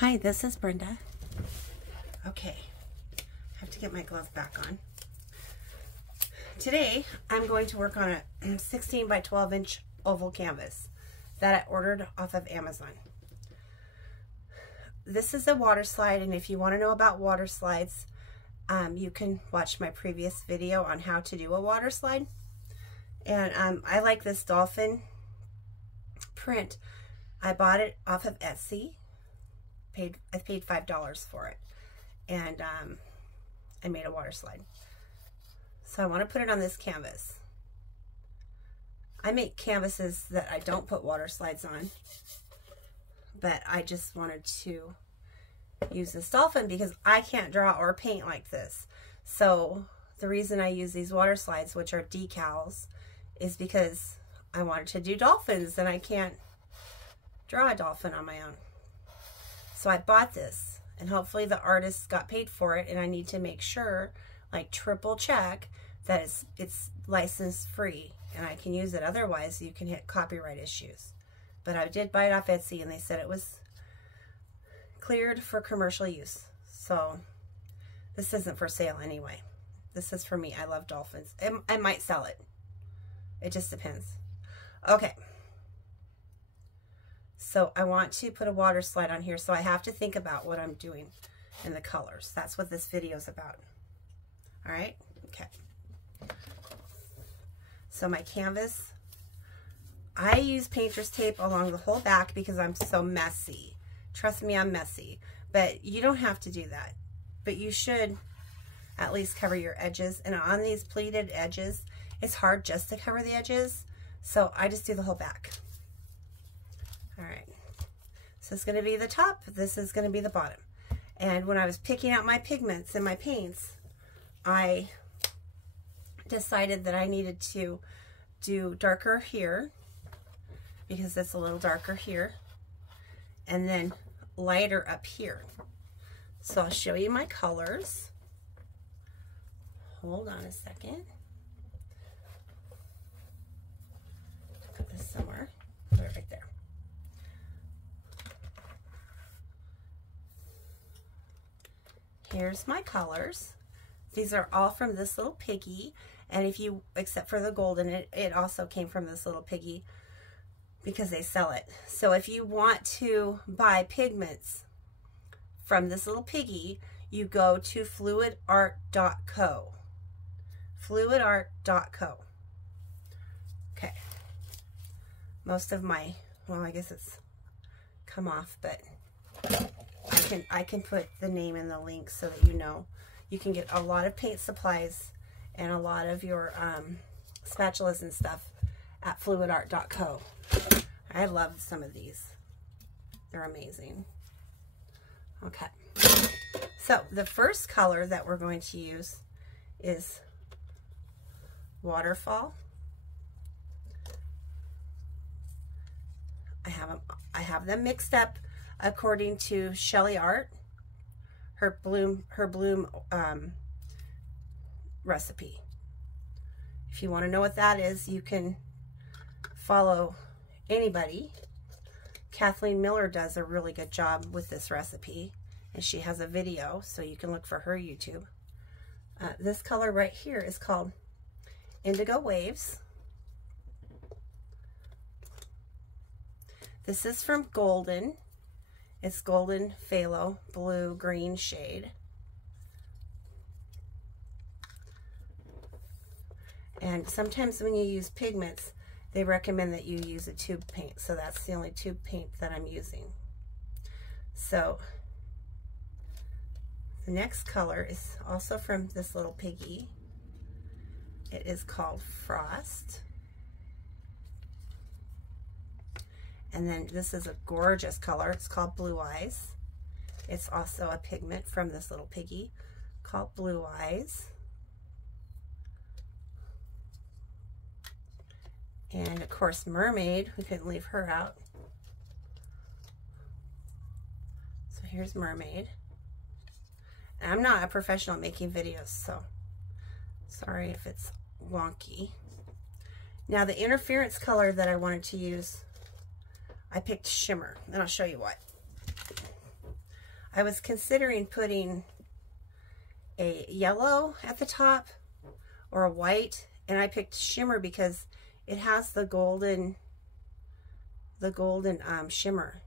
Hi, this is Brenda. Okay, I have to get my gloves back on. Today, I'm going to work on a 16 by 12 inch oval canvas that I ordered off of Amazon. This is a water slide, and if you want to know about water slides, you can watch my previous video on how to do a water slide. And I like this dolphin print. I bought it off of Etsy. I paid $5 for it, and I made a water slide. So I want to put it on this canvas. I make canvases that I don't put water slides on, but I just wanted to use this dolphin because I can't draw or paint like this. So the reason I use these water slides, which are decals, is because I wanted to do dolphins and I can't draw a dolphin on my own. So I bought this, and hopefully the artist got paid for it, and I need to make sure, like triple check, that it's license free and I can use it. Otherwise you can hit copyright issues. But I did buy it off Etsy, and they said it was cleared for commercial use. So this isn't for sale anyway. This is for me. I love dolphins. I might sell it. It just depends. Okay. So I want to put a water slide on here, so I have to think about what I'm doing in the colors. That's what this video is about. All right? Okay. So my canvas, I use painter's tape along the whole back because I'm so messy. Trust me, I'm messy. But you don't have to do that. But you should at least cover your edges. And on these pleated edges, it's hard just to cover the edges. So I just do the whole back. All right, so it's going to be the top, this is going to be the bottom. And when I was picking out my pigments and my paints, I decided that I needed to do darker here because it's a little darker here, and then lighter up here. So I'll show you my colors. Hold on a second. Put this somewhere. Put it right there. Here's my colors. These are all from this little piggy, and if you, except for the golden, it also came from this little piggy because they sell it. So if you want to buy pigments from this little piggy, you go to fluidart.co. fluidart.co. Okay. Most of my, well, I guess it's come off, but I can put the name in the link so that you know. You can get a lot of paint supplies and a lot of your spatulas and stuff at fluidart.co. I love some of these. They're amazing. Okay. So the first color that we're going to use is Waterfall. I have them mixed up according to Shelly Art, her bloom recipe. If you want to know what that is, you can follow anybody. Kathleen Miller does a really good job with this recipe, and she has a video, so you can look for her YouTube. This color right here is called Indigo Waves. This is from Golden. It's Golden Phthalo Blue Green shade. And sometimes when you use pigments, they recommend that you use a tube paint. So that's the only tube paint that I'm using. So the next color is also from this little piggy. It is called Frost. And then this is a gorgeous color. It's called Blue Eyes. It's also a pigment from this little piggy called Blue Eyes. And of course, Mermaid, we couldn't leave her out. So here's Mermaid. And I'm not a professional at making videos, so sorry if it's wonky. Now the interference color that I wanted to use, I picked Shimmer, and I'll show you what. I was considering putting a yellow at the top or a white, and I picked shimmer because it has the golden shimmer,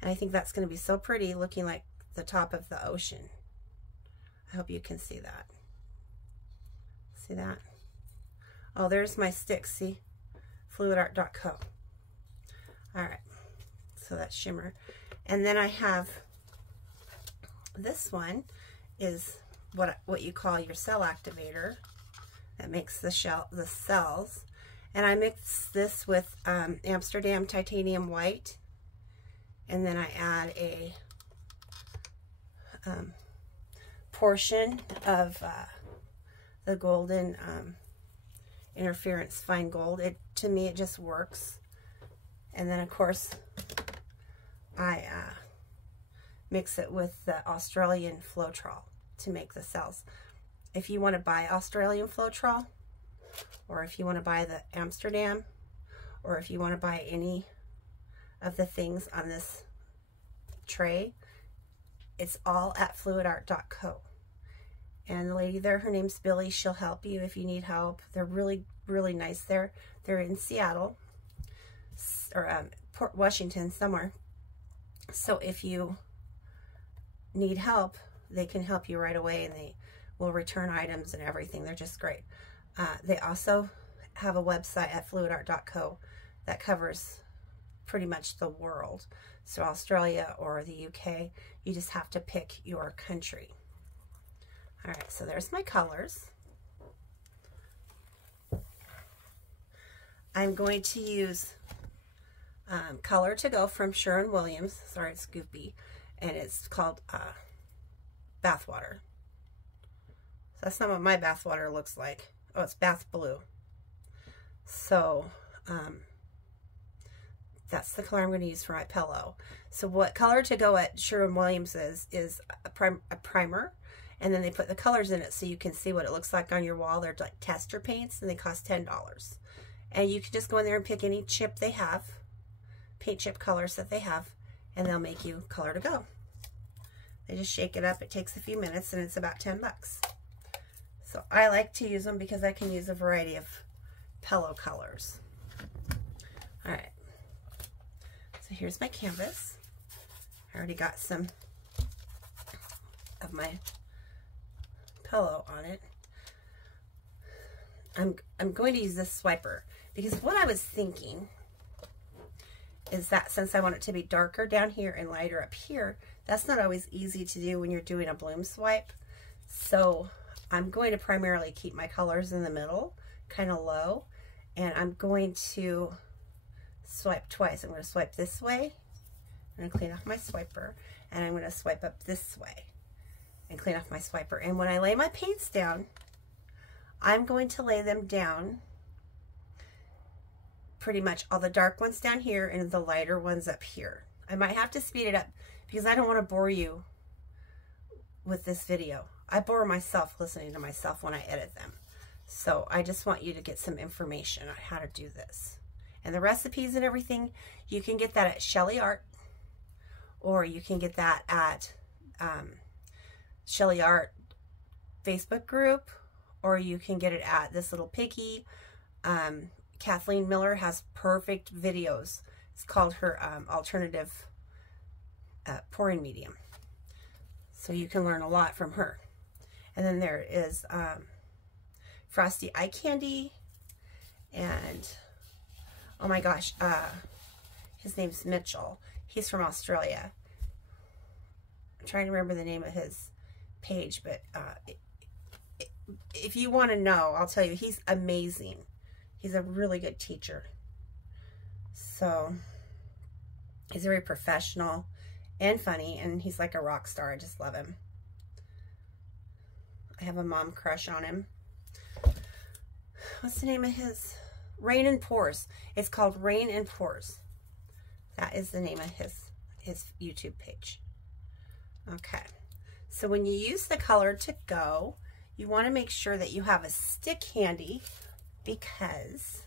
and I think that's going to be so pretty, looking like the top of the ocean. I hope you can see that. See that? Oh, there's my sticks. See, fluidart.co. All right, so that's shimmer, and then I have this one is what you call your cell activator that makes the cells, and I mix this with Amsterdam titanium white, and then I add a portion of the golden interference fine gold. To me, it just works. And then of course I mix it with the Australian Floetrol to make the cells. If you want to buy Australian Floetrol, or if you want to buy the Amsterdam, or if you want to buy any of the things on this tray, it's all at fluidart.co. And the lady there, her name's Billy. She'll help you if you need help. They're really, really nice there. They're in Seattle, or Port Washington, somewhere. So if you need help, they can help you right away, and they will return items and everything. They're just great. They also have a website at fluidart.co that covers pretty much the world. So Australia or the UK, you just have to pick your country. All right, so there's my colors. I'm going to use Color to Go from Sherwin-Williams. Sorry, it's goofy. And it's called Bath Water. So that's not what my bath water looks like. Oh, it's Bath Blue. So that's the color I'm going to use for my pillow. So what Color to Go at Sherwin-Williams is a primer, and then they put the colors in it so you can see what it looks like on your wall. They're like tester paints, and they cost $10. And you can just go in there and pick any chip they have, paint chip colors that they have, and they'll make you Color to Go. They just shake it up. It takes a few minutes, and it's about 10 bucks. So I like to use them because I can use a variety of pillow colors. All right. So here's my canvas. I already got some of my pillow on it. I'm going to use this swiper because what I was thinking is that since I want it to be darker down here and lighter up here, that's not always easy to do when you're doing a bloom swipe. So I'm going to primarily keep my colors in the middle, kind of low, and I'm going to swipe twice. I'm going to swipe this way, I'm going to clean off my swiper, and I'm going to swipe up this way and clean off my swiper. And when I lay my paints down, I'm going to lay them down pretty much all the dark ones down here and the lighter ones up here. I might have to speed it up because I don't want to bore you with this video. I bore myself listening to myself when I edit them. So I just want you to get some information on how to do this. And the recipes and everything, you can get that at Shelly Art, or you can get that at Shelly Art Facebook group, or you can get it at This Little Piggy. Kathleen Miller has perfect videos. It's called her alternative pouring medium. So you can learn a lot from her. And then there is Frosty Eye Candy, and oh my gosh, his name's Mitchell. He's from Australia. I'm trying to remember the name of his page, but if you want to know, I'll tell you, he's amazing. He's a really good teacher. So he's very professional and funny, and he's like a rock star. I just love him. I have a mom crush on him. What's the name of his? Rain and Pours. It's called Rain and Pours. That is the name of his YouTube page. Okay. So when you use the Color to Go, you want to make sure that you have a stick handy, because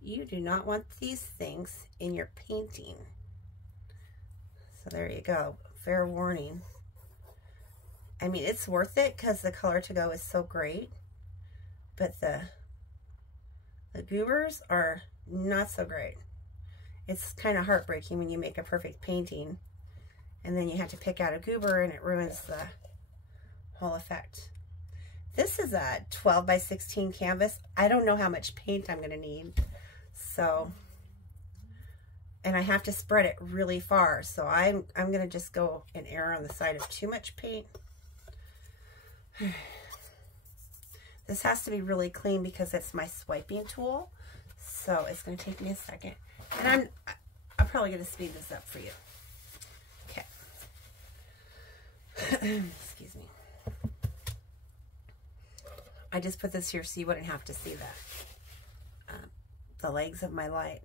you do not want these things in your painting. So there you go. fair warning. I mean, it's worth it because the color to go is so great, but the goobers are not so great. It's kind of heartbreaking when you make a perfect painting and then you have to pick out a goober and it ruins the whole effect. This is a 12 by 16 canvas. I don't know how much paint I'm going to need. So, and I have to spread it really far. So I'm going to just go and err on the side of too much paint. This has to be really clean because it's my swiping tool. So it's going to take me a second. And I'm probably going to speed this up for you. Okay. Excuse me. I just put this here so you wouldn't have to see that. The legs of my light.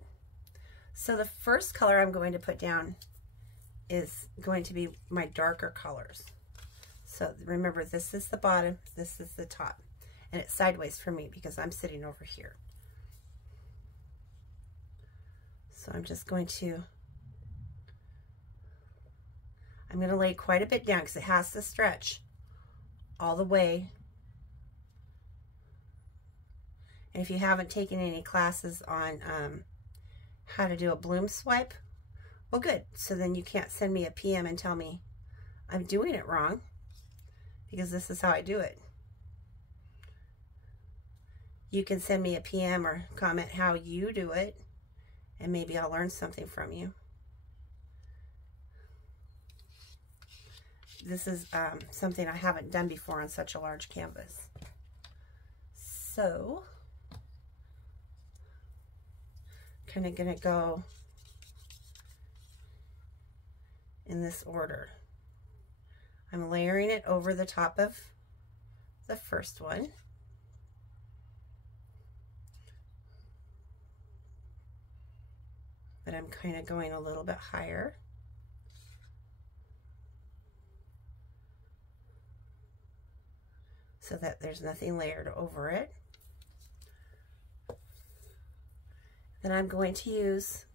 So the first color I'm going to put down is going to be my darker colors. So remember, this is the bottom, this is the top. And it's sideways for me because I'm sitting over here. So I'm just going to, I'm going to lay quite a bit down because it has to stretch all the way. And if you haven't taken any classes on how to do a bloom swipe, well, good. So then you can't send me a PM and tell me I'm doing it wrong, because this is how I do it. You can send me a PM or comment how you do it, and maybe I'll learn something from you. This is something I haven't done before on such a large canvas. So, kind of gonna go in this order. I'm layering it over the top of the first one. But I'm kind of going a little bit higher. So that there's nothing layered over it. Then I'm going to use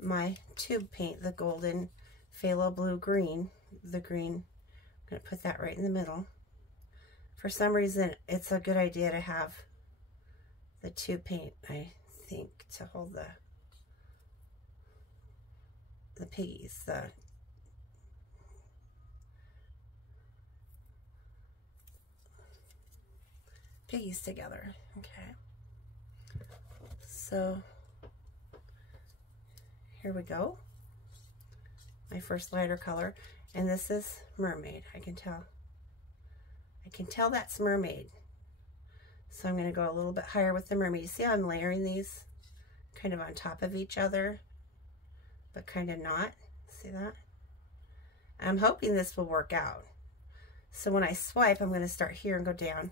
my tube paint, the golden phthalo blue green. The green, I'm going to put that right in the middle. For some reason, it's a good idea to have the tube paint, I think, to hold the piggies, the piggies together. Okay. So here we go. My first lighter color, and this is mermaid. I can tell that's mermaid. So I'm going to go a little bit higher with the mermaid. You see how I'm layering these kind of on top of each other, but kind of not. See that? I'm hoping this will work out. So when I swipe, I'm going to start here and go down,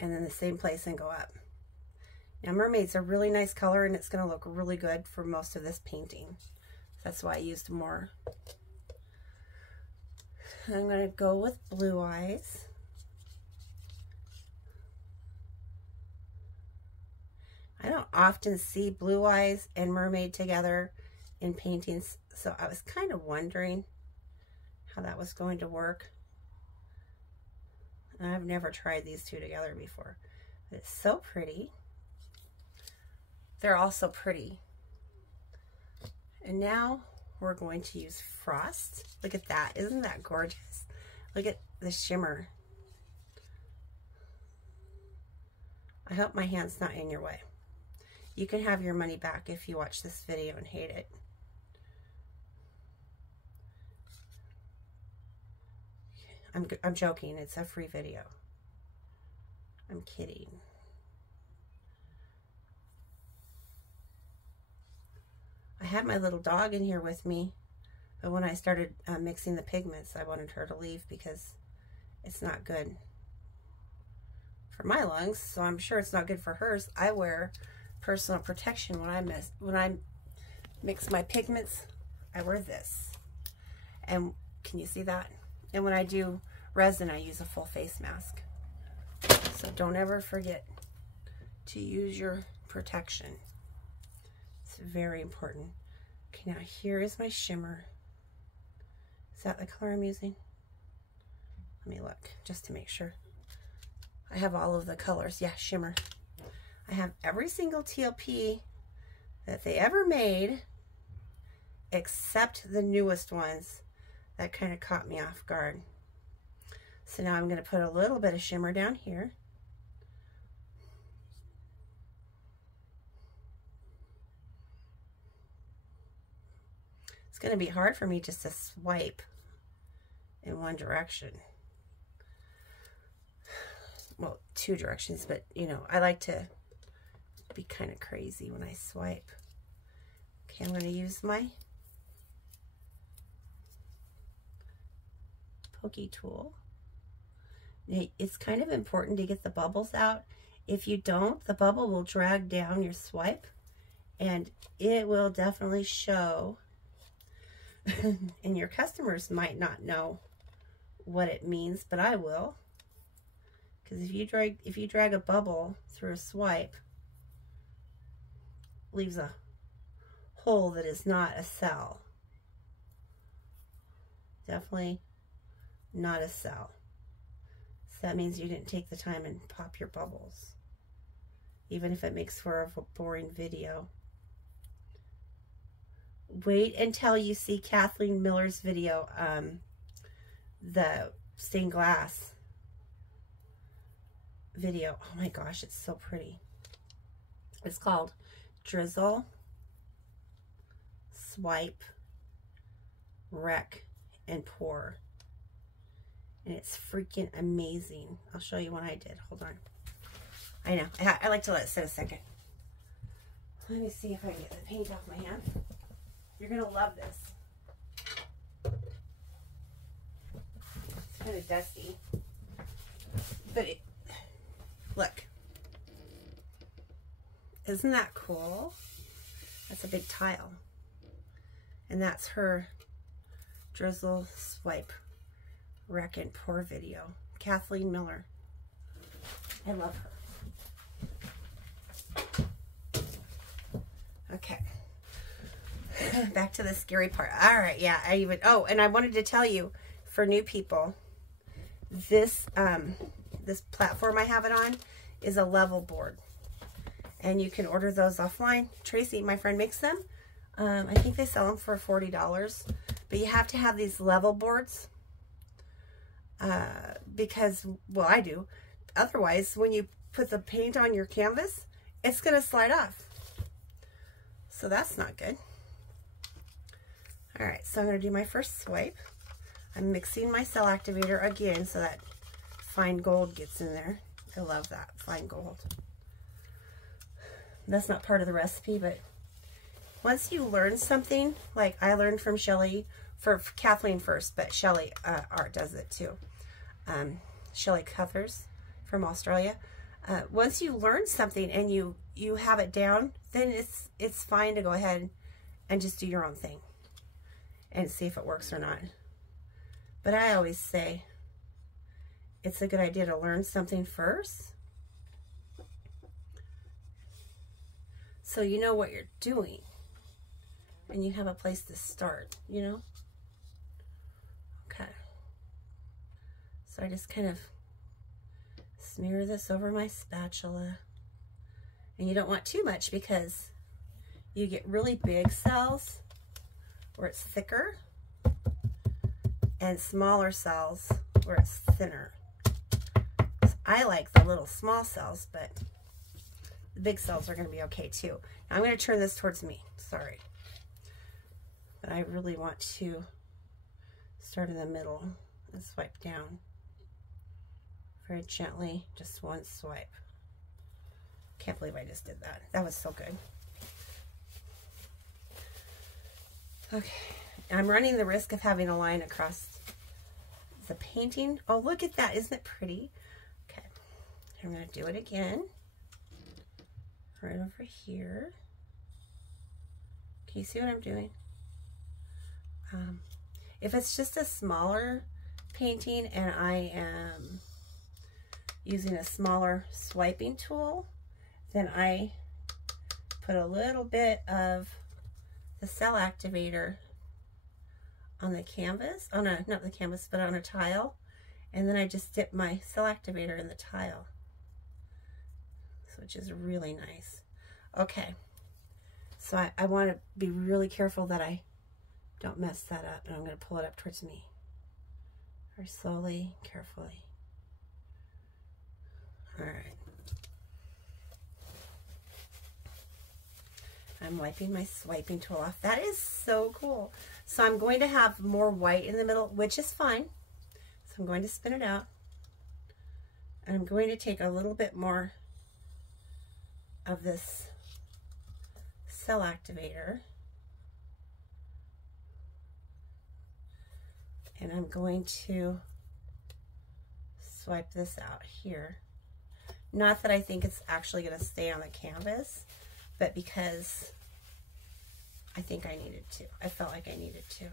and then the same place and go up. Now, mermaid's a really nice color, and it's going to look really good for most of this painting. That's why I used more. I'm going to go with blue eyes. I don't often see blue eyes and mermaid together in paintings, so I was kind of wondering how that was going to work. And I've never tried these two together before, but it's so pretty. They're also pretty. And now we're going to use frost. Look at that. Isn't that gorgeous? Look at the shimmer. I hope my hand's not in your way. You can have your money back if you watch this video and hate it. I'm joking. It's a free video. I'm kidding. I had my little dog in here with me, but when I started mixing the pigments, I wanted her to leave because it's not good for my lungs, so I'm sure it's not good for hers. I wear personal protection when I mix my pigments. I wear this, and can you see that? And when I do resin, I use a full face mask. So don't ever forget to use your protection. It's very important. Okay, now here is my shimmer. that the color I'm using? Let me look just to make sure. I have all of the colors. Yeah, shimmer. I have every single TLP that they ever made except the newest ones that kind of caught me off guard. So now I'm going to put a little bit of shimmer down here. It's going to be hard for me just to swipe in one direction. Well, two directions, but you know, I like to be kind of crazy when I swipe. Okay, I'm going to use my pokey tool. It's kind of important to get the bubbles out. If you don't, the bubble will drag down your swipe and it will definitely show. And your customers might not know what it means, but I will. Because if you drag a bubble through a swipe, it leaves a hole that is not a cell. Definitely not a cell. So that means you didn't take the time and pop your bubbles, even if it makes for a boring video. Wait until you see Kathleen Miller's video, the stained glass video. Oh my gosh, it's so pretty. It's called Drizzle, Swipe, Wreck, and Pour. And it's freaking amazing. I'll show you one I did. Hold on. I know. I like to let it sit a second. Let me see if I can get the paint off my hand. You're going to love this. It's kind of dusty. But look. Isn't that cool? That's a big tile. And that's her Drizzle, Swipe, Wreck, and Pour video. Kathleen Miller. I love her. Okay. Back to the scary part. All right, yeah, oh, and I wanted to tell you, for new people, this this platform I have it on is a level board. And you can order those offline. Tracy, my friend, makes them. I think they sell them for $40. But you have to have these level boards. Because, well, I do. Otherwise, when you put the paint on your canvas, it's going to slide off. So that's not good. All right, so I'm going to do my first swipe. I'm mixing my cell activator again so that fine gold gets in there. I love that, fine gold. That's not part of the recipe, but once you learn something, like I learned from Shelly, for Kathleen first, but Shelly Art does it too. Shelly Cuthers from Australia. Once you learn something and you have it down, then it's fine to go ahead and just do your own thing and see if it works or not. But I always say it's a good idea to learn something first, so you know what you're doing and you have a place to start, you know? Okay. So I just kind of smear this over my spatula. And you don't want too much because you get really big cells where it's thicker and smaller cells where it's thinner. So I like the little small cells, but the big cells are going to be okay too. Now I'm going to turn this towards me. Sorry. But I really want to start in the middle and swipe down very gently. Just one swipe. Can't believe I just did that. That was so good. Okay. I'm running the risk of having a line across the painting. Oh, look at that. Isn't it pretty? Okay. I'm going to do it again. Right over here. Can you see what I'm doing? If it's just a smaller painting and I am using a smaller swiping tool, then I put a little bit of the cell activator on the canvas, not the canvas, but on a tile. And then I just dip my cell activator in the tile, which is really nice. Okay, so I want to be really careful that I don't mess that up, and I'm going to pull it up towards me. Very slowly, carefully. All right. I'm wiping my swiping tool off. That is so cool. So I'm going to have more white in the middle, which is fine. So I'm going to spin it out. And I'm going to take a little bit more of this cell activator. And I'm going to swipe this out here. Not that I think it's actually going to stay on the canvas, but because I think I needed to. I felt like I needed to.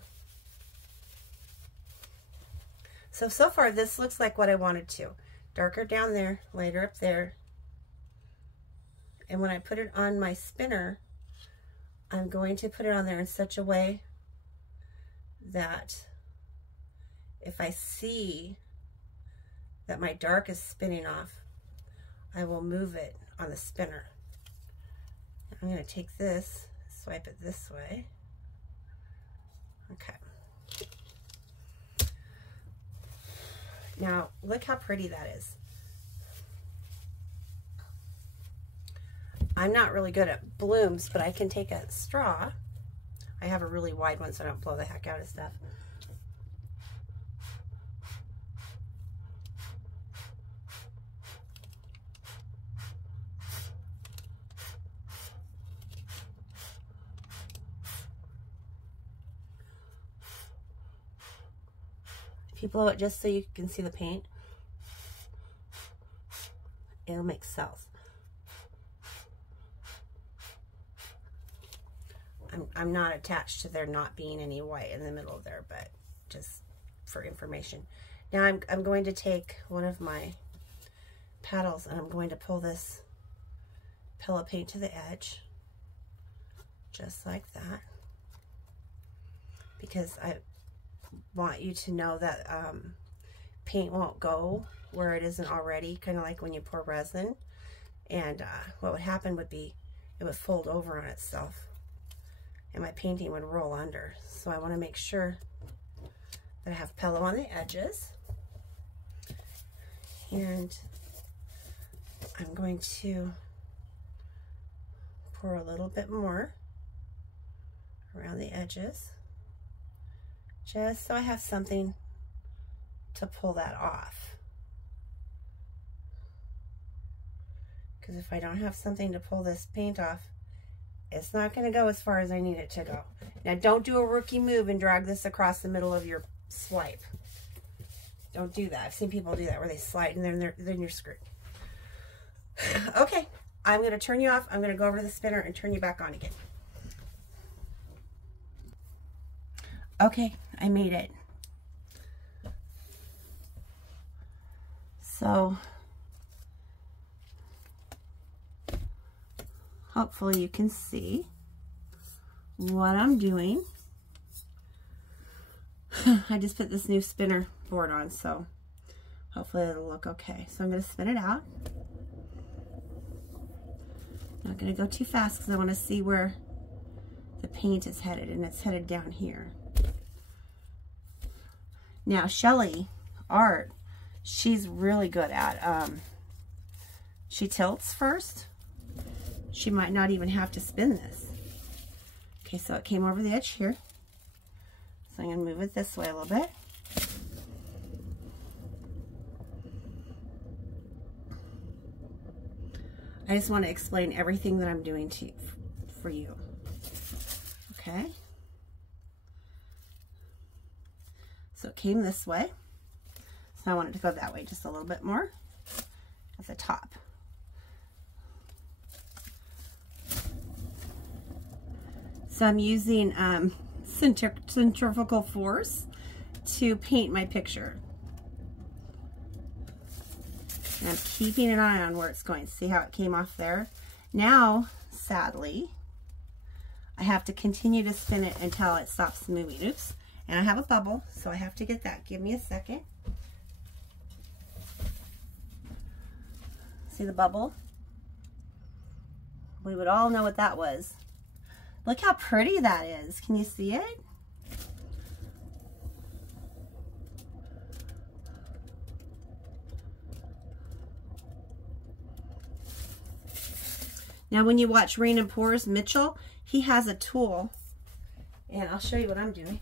So far this looks like what I wanted to. Darker down there, lighter up there. And when I put it on my spinner, I'm going to put it on there in such a way that if I see that my dark is spinning off, I will move it on the spinner. I'm going to take this, swipe it this way. Okay. Now, look how pretty that is. I'm not really good at blooms, but I can take a straw. I have a really wide one so I don't blow the heck out of stuff. If you blow it just so you can see the paint, it'll make cells. I'm not attached to there not being any white in the middle there, but just for information. Now I'm going to take one of my paddles and I'm going to pull this pillow paint to the edge, just like that, because I want you to know that paint won't go where it isn't already, kind of like when you pour resin. And what would happen would be it would fold over on itself and my painting would roll under. So I want to make sure that I have pillow on the edges. And I'm going to pour a little bit more around the edges, just so I have something to pull that off. Because if I don't have something to pull this paint off, it's not going to go as far as I need it to go. Now, don't do a rookie move and drag this across the middle of your swipe. Don't do that. I've seen people do that where they slide and then you're screwed. Okay, I'm going to turn you off. I'm going to go over to the spinner and turn you back on again. Okay, I made it. So hopefully you can see what I'm doing. I just put this new spinner board on, so hopefully it'll look okay. So I'm going to spin it out. Not going to go too fast because I want to see where the paint is headed, and it's headed down here. Now Shelly Art, she's really good at, she tilts first. She might not even have to spin this. Okay, so it came over the edge here. So I'm going to move it this way a little bit. I just want to explain everything that I'm doing to for you. Okay. So it came this way. So I want it to go that way just a little bit more at the top. So I'm using centrifugal force to paint my picture. And I'm keeping an eye on where it's going. See how it came off there? Now, sadly, I have to continue to spin it until it stops moving. Oops. And I have a bubble, so I have to get that. Give me a second. See the bubble? We would all know what that was. Look how pretty that is. Can you see it? Now when you watch Rain and Pours Mitchell, he has a tool. And I'll show you what I'm doing.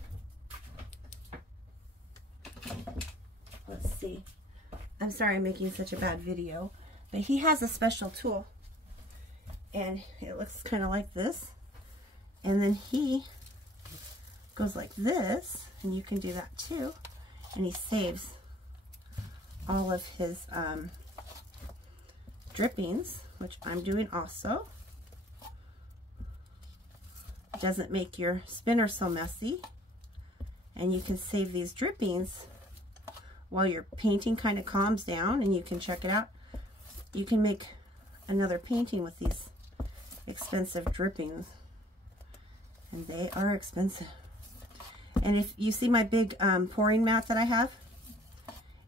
Let's see. I'm sorry I'm making such a bad video. But he has a special tool. And it looks kind of like this. And then he goes like this. And you can do that too. And he saves all of his drippings, which I'm doing also. It doesn't make your spinner so messy. And you can save these drippings while your painting kind of calms down, and you can check it out. You can make another painting with these expensive drippings. And they are expensive. And if you see my big pouring mat that I have,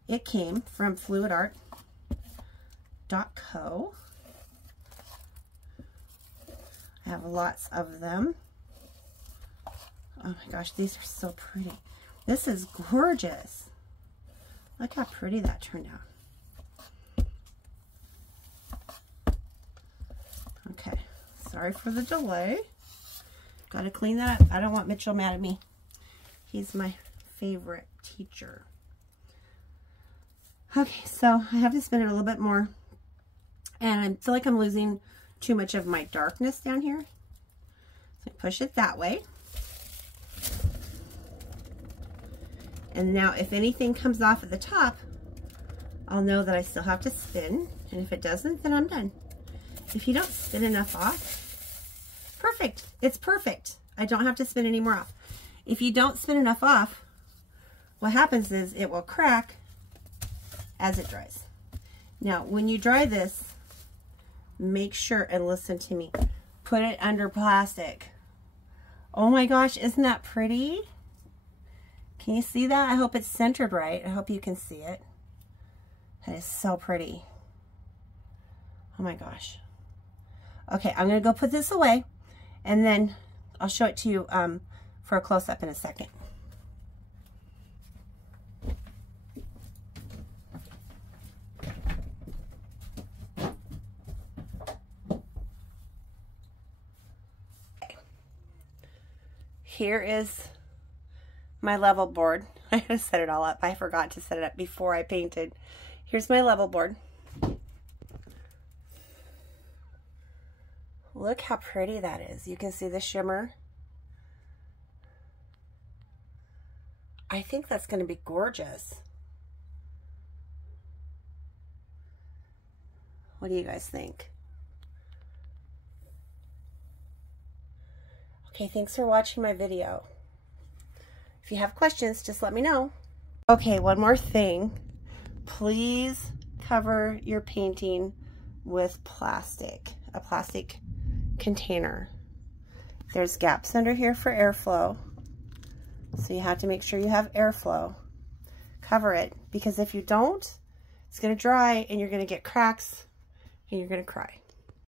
it came from FluidArt.co. I have lots of them. Oh my gosh, these are so pretty. This is gorgeous. Look how pretty that turned out. Okay, sorry for the delay. Got to clean that up. I don't want Mitchell mad at me. He's my favorite teacher. Okay, so I have to spin it a little bit more. And I feel like I'm losing too much of my darkness down here. So I push it that way. And now if anything comes off at the top, I'll know that I still have to spin. And if it doesn't, then I'm done. If you don't spin enough off, perfect. It's perfect. I don't have to spin any more off. If you don't spin enough off, what happens is it will crack as it dries. Now, when you dry this, make sure and listen to me. Put it under plastic. Oh my gosh, isn't that pretty? Can you see that? I hope it's centered right. I hope you can see it. That is so pretty. Oh my gosh. Okay, I'm going to go put this away, and then I'll show it to you for a close-up in a second. Okay. Here is my level board. I had to set it all up. I forgot to set it up before I painted. Here's my level board. Look how pretty that is. You can see the shimmer. I think that's going to be gorgeous. What do you guys think? Okay, thanks for watching my video. If you have questions, just let me know. Okay, one more thing. Please cover your painting with plastic, a plastic container. There's gaps under here for airflow, so you have to make sure you have airflow. Cover it, because if you don't, it's going to dry and you're going to get cracks and you're going to cry.